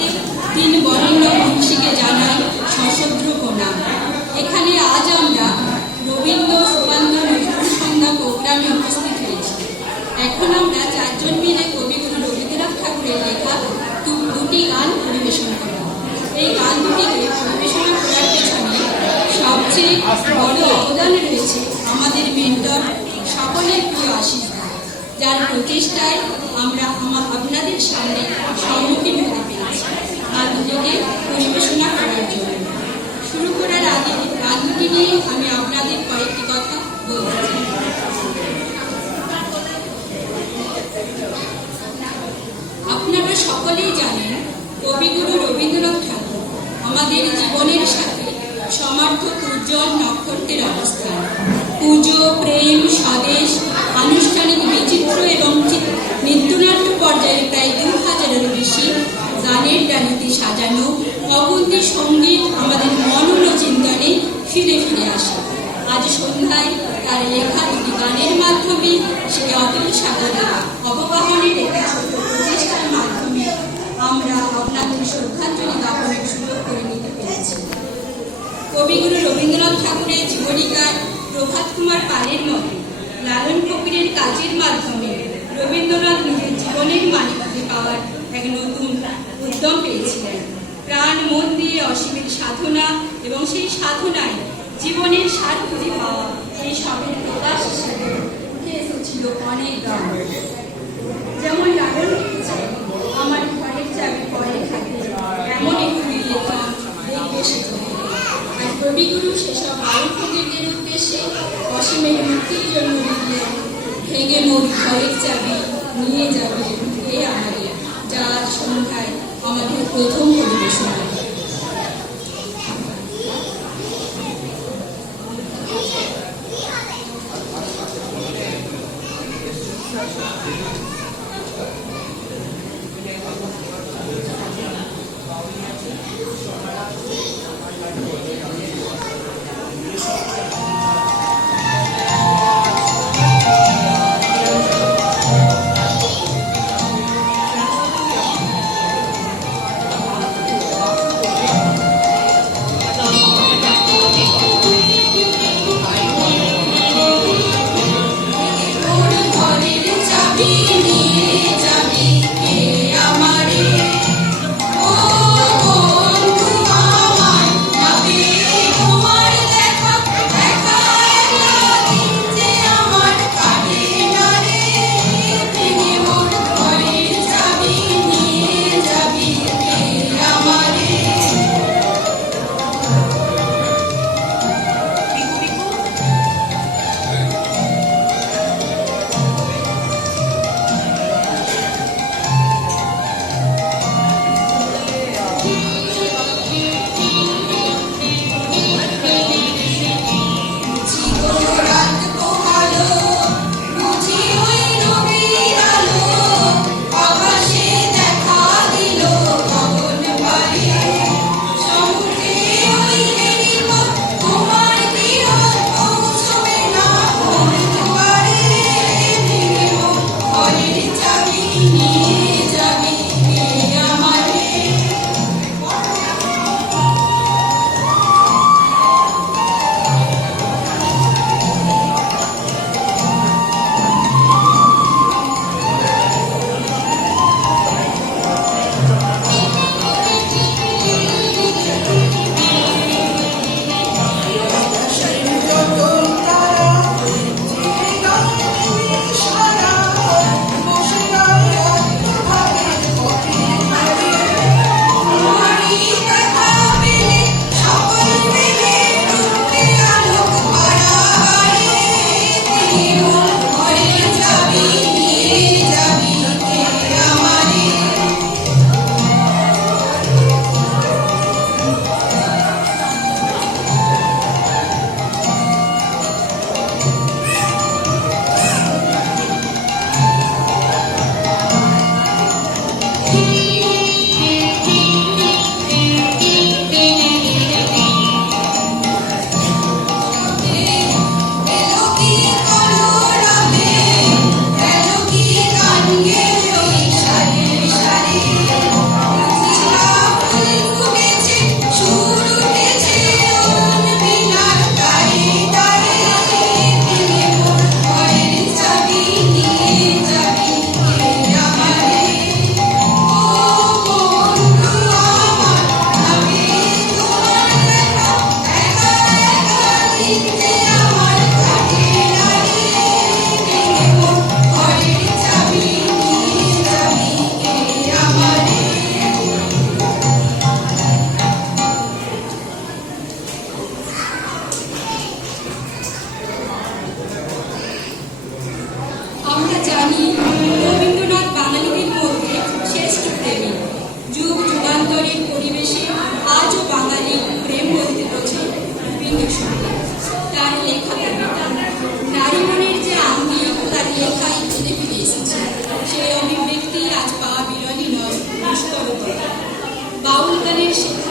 থেকে তিন বরেণ্য মনীষীকে জানাই সশ্রদ্ধ প্রণাম। এখানে আজ আমরা রবীন্দ্র সুকান্ত নজরুল সন্ধ্যা প্রোগ্রামে উপস্থিত হয়েছি। এখন আমরা চারজন মিলে কবিগুরু রবীন্দ্রনাথ ঠাকুরের লেখা দুটি গান পরিবেশন করব। এই গান দুটিকে পরিবেশনা করার পেছনে সবচেয়ে বড় অবদান রয়েছে আমাদের মেন্টর, সকলের প্রিয় আশিস দা, যার প্রচেষ্টায় আমরা আপনাদের সামনে সম্মুখীন হতে পেরেছি গান দুটিকে পরিবেশনা করার জন্য। শুরু করার আগে গান দুটি নিয়ে আমি আপনাদের কয়েকটি কথা বলতে চাই। আপনারা সকলেই জানেন কবিগুরু রবীন্দ্রনাথ ঠাকুর আমাদের জীবনের সাথে সমার্থক উজ্জ্বল নক্ষত্রের অবস্থান। পুজো, প্রেম, স্বদেশ, আনুষ্ঠানিক বিচিত্র এবং নৃত্যনাট্য পর্যায়ে প্রায় 2000-এরও বেশি গানের ডালিতে সাজানো অগুন্তি সঙ্গীত আমাদের মনন ও চিন্তনে ফিরে ফিরে আসে। আজ সন্ধ্যায় তার লেখা দুটি গানের মাধ্যমে সেই অতুল সাগরে অবগাহনের একটি ছোট প্রচেষ্টার মাধ্যমে আমরা আপনাদের শ্রদ্ধাঞ্জলি জ্ঞাপনের সুযোগ করে নিতে পেরেছি। কবিগুরু রবীন্দ্রনাথ ঠাকুরের জীবনীকার প্রভাত কুমার পালের মতে লালন ফকিরের কাজের মাধ্যমে রবীন্দ্রনাথ নিজের জীবনের মানে খুঁজে পাওয়ার এক নতুন উদ্যম পেয়েছিলেন। প্রাণ মন দিয়ে অসীমের সাধনা এবং সেই সাধনায় জীবনের সার খুঁজে পাওয়া, এই সবের প্রকাশ হিসেবে উঠে এসেছিল অনেক গান। যেমন লালন আমার ঘরের চাবি পরে থাকে, এমন একটি লেখা দেখবে সে চোখে। আর কবিগুরু সেসব লালন ফকিরদের উদ্দেশ্যে অসীমের মুক্তির জন্য লিখলেন, ভেঙে মোর ঘরের চাবি নিয়ে যাবে এ আমাদের, যা আজ সন্ধ্যায় আমাদের প্রথম পরিবেশনা। বিজ্ঞানের শিক্ষা